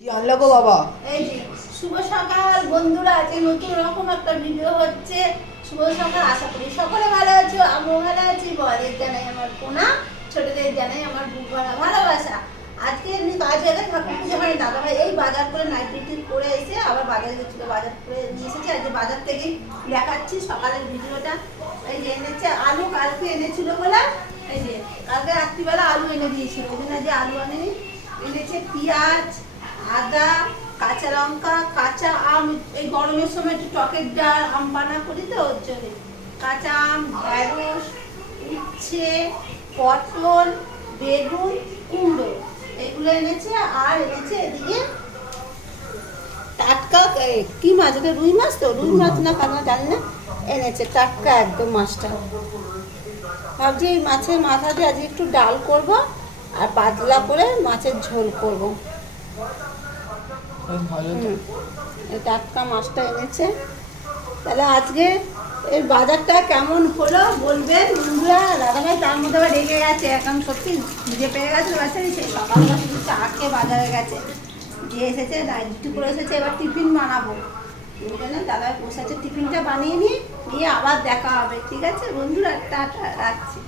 কি আনলে গো বাবা? এই যে শুভ সকাল বন্ধুরা, আজকে নতুন রকম একটা ভিডিও হচ্ছে। শুভ সকাল, আশা করি সকলে ভালো আছো, আমিও ভালো আছি। বড়দের জানাই আমার প্রণাম, ছোটদের জানাই আমার বুক ভরা ভালোবাসা। আজকে আমি বাজারে ঠাকুর পুজো হয়, দাদা ভাই এই বাজার করে নাইট ডিউটি করে এসে আবার বাজারে গেছিল, বাজার করে নিয়ে এসেছে। আজকে বাজার থেকেই দেখাচ্ছি সকালের ভিডিওটা। এই যে এনেছে আলু, কালকে এনেছিল বলে এই যে কালকে রাত্রিবেলা আলু এনে দিয়েছিল, ওই জন্য যে আলু আনেনি। এনেছে পেঁয়াজ, আদা, কাঁচা লঙ্কা, কাঁচা আম। এই গরমের সময় একটু টকের ডাল আম পানা করি তো ওর জন্য কাঁচা আম, ঢেঁড়স, উচ্ছে, পটল, বেগুন, কুমড়ো এগুলো এনেছে। আর এনেছে এদিকে টাটকা কি মাছ, ওটা রুই মাছ, তো রুই মাছ না কাঁচা জানি না, এনেছে টাটকা একদম মাছটা। ভাবছি এই মাছের মাথা দিয়ে আজকে একটু ডাল করব আর পাতলা করে মাছের ঝোল করব। এই টাটকা মাছটা এনেছে। তাহলে আজকে এর বাজারটা কেমন হলো বলবেন বন্ধুরা। দাদাভাই তার মধ্যে আবার রেগে গেছে, এখন সত্যি বুঝে পেয়ে গেছে বাচ্চারি। সেই সকালবেলা শুধু চা খেয়ে বাজারে গেছে, গিয়ে এসেছে ডিউটি করে এসেছে, এবার টিফিন বানাবো। দাদাভাই বসে আছে, টিফিনটা বানিয়ে নিয়ে আবার দেখা হবে। ঠিক আছে বন্ধুরা, টাটা, রাখছি।